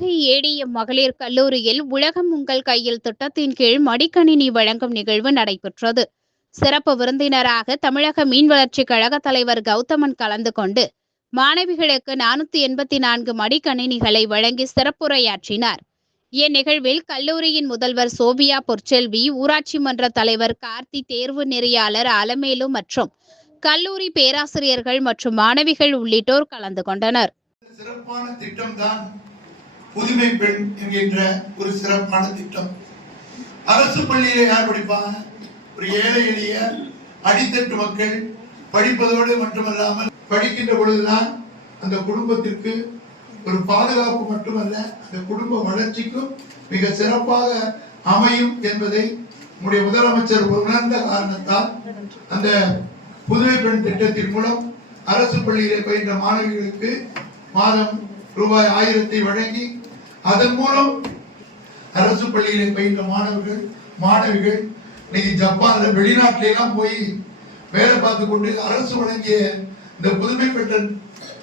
Nagai ATM மகளிர் கல்லூரியில் உலகம் உங்கள் கையில் திட்டத்தின் கீழ் மடிக்கணினி வழங்கும் நிகழ்வு நடைபெற்றது. சிறப்பு விருந்தினராக தமிழக மீன் வளர்ச்சி கழக தலைவர் கௌதமன் கலந்து கொண்டு மாணவிகளுக்கு நானூத்தி எண்பத்தி நான்கு மடிக்கணினிகளை வழங்கி சிறப்புரையாற்றினார். இந்நிகழ்வில் கல்லூரியின் முதல்வர் சோபியா பொற்செல்வி ஊராட்சி மன்ற தலைவர் கார்த்தி தேர்வு நெறியாளர் அலமேலு மற்றும் கல்லூரி பேராசிரியர்கள் மற்றும் மாணவிகள் உள்ளிட்டோர் கலந்து கொண்டனர். சிறப்பான திட்டம் தான் புதுமை பெண் என்கின்ற ஒரு சிறப்பான திட்டம். அரசு பள்ளியில யார் படிப்பாங்க? ஒரு ஏழை எளிய அடித்தட்டு மக்கள் படிப்பதோடு மட்டுமல்லாமல் படிக்கின்ற பொழுதுதான் அந்த குடும்பத்திற்கு ஒரு பாதுகாப்பு மட்டுமல்ல அந்த குடும்ப வளர்ச்சிக்கும் மிக சிறப்பாக அமையும் என்பதை நம்முடைய முதலமைச்சர் உணர்ந்த காரணத்தால் அந்த புதுமை பெண் திட்டத்தின் மூலம் அரசு பள்ளியிலே பயின்ற மாணவிகளுக்கு மாதம் ரூபாய் ஆயிரத்தை வழங்கி அதன் மூலம் அரசு பள்ளியில் பயின்ற மாணவர்கள் மாணவிகள் இன்னைக்கு ஜப்பான்ல வெளிநாட்டில எல்லாம் போய் வேலை பார்த்து கொண்டு அரசு வழங்கிய இந்த புதுமை பெற்ற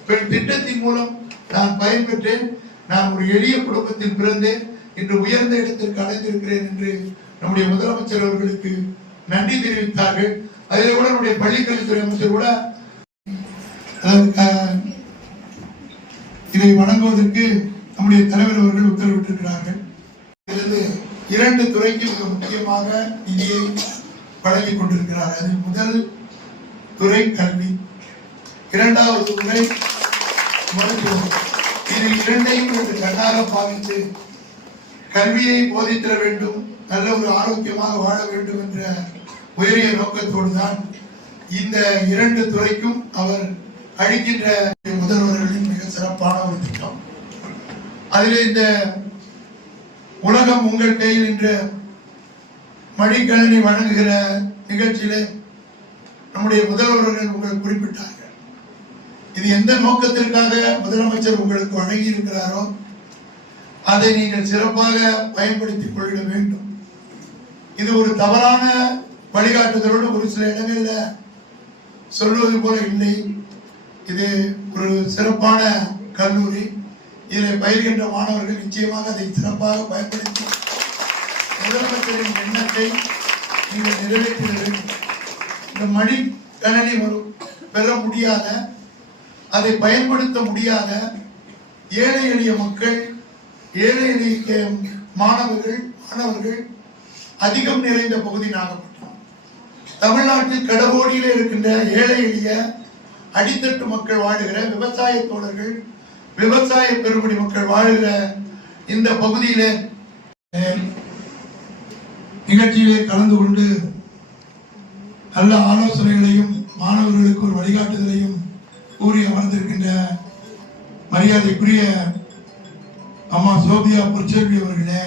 பெண் திட்டத்தின் மூலம் நான் பயன்பெற்றேன். நான் ஒரு எளிய குடும்பத்தில் பிறந்தேன். இன்று உயர்ந்த இடத்திற்கு அடைந்திருக்கிறேன் என்று நம்முடைய முதலமைச்சர் அவர்களுக்கு நன்றி தெரிவித்தார்கள். அதில் கூட நம்முடைய பள்ளிக்கல்வித்துறை அமைச்சர் கூட இதை வணங்குவதற்கு நம்முடைய தலைவர் அவர்கள் உத்தரவிட்டிருக்கிறார்கள். இதிலிருந்து இரண்டு துறைக்கு மிக முக்கியமாக நிதியை வழங்கிக் கொண்டிருக்கிறார். அதில் முதல் துறை கல்வி இரண்டாவது துறை மருத்துவம். இதில் இரண்டையும் இன்று கண்ணாக பாவித்து கல்வியை போதித்திட வேண்டும் நல்ல ஒரு ஆரோக்கியமாக வாழ வேண்டும் என்ற உயரிய நோக்கத்தோடு தான் இந்த இரண்டு துறைக்கும் அவர் அழிக்கின்ற முதல்வர்களின் மிக சிறப்பான ஒரு திட்டம் அதில் இந்த உலகம் உங்கள் கையில் என்ற மடிக்கணினி வழங்குகிற நிகழ்ச்சியிலே நம்முடைய முதல்வர்கள் உங்கள் குறிப்பிட்டார்கள். இது எந்த நோக்கத்திற்காக முதலமைச்சர் உங்களுக்கு வழங்கி இருக்கிறாரோ அதை நீங்கள் சிறப்பாக பயன்படுத்திக் கொள்ள வேண்டும். இது ஒரு தவறான வழிகாட்டுதலோடு ஒரு சில இடங்களில் சொல்வது போல இல்லை. இது ஒரு சிறப்பான கல்லூரி. இதில் பயிர்கின்ற மாணவர்கள் நிச்சயமாக அதை சிறப்பாக பயன்படுத்தி முதலமைச்சரின் எண்ணத்தை நீங்கள் நிறைவேற்றிட இந்த மணி கணனி வரும் பெற முடியாத அதை பயன்படுத்த முடியாத ஏழை எளிய மக்கள் ஏழை எளிய மாணவர்கள் மாணவர்கள் அதிகம் நிறைந்த பகுதி நாகப்பட்டினம். தமிழ்நாட்டில் கடகோடியில் இருக்கின்ற ஏழை எளிய அடித்தட்டு மக்கள் வாழுகிற விவசாய தோழர்கள் விவசாய பெருங்குடி மக்கள் வாழ்கிற இந்த பகுதியிலே நிகழ்ச்சியிலே கலந்து கொண்டு நல்ல ஆலோசனைகளையும் மாணவர்களுக்கு ஒரு வழிகாட்டுதலையும் கூறி அமர்ந்திருக்கின்ற மரியாதைக்குரிய அம்மா சோபியா பொற்செல்வி அவர்களே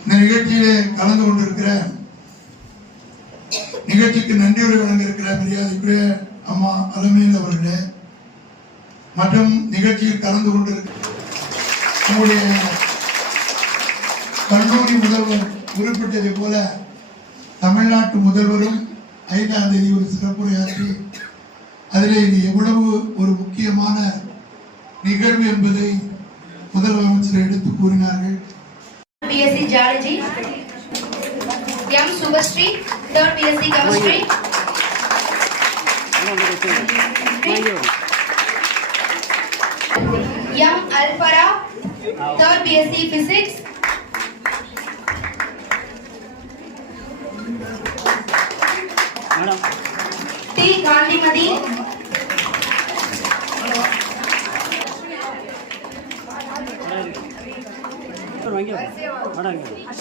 இந்த நிகழ்ச்சியிலே கலந்து கொண்டிருக்கிற நிகழ்ச்சிக்கு நன்றியுரை வழங்கியிருக்கிற மரியாதைக்குரிய அம்மா அலமேல் அவர்களே மற்றும் நிகழ்ச்சியில் கலந்து கொண்டிருக்கிற நம்முடைய கல்லூரி முதல்வர் குறிப்பிட்டதை போல தமிழ்நாட்டு முதல்வரும் ஐந்தாம் தேதி ஒரு சிறப்புரையாற்றி அதிலே இது எவ்வளவு ஒரு முக்கியமான நிகழ்வு என்பதை முதலமைச்சர் எடுத்து கூறினார்கள் third BSc Chemistry. M. Alfara, third BSc Physics. T. Gandhimati, madam, நீங்க-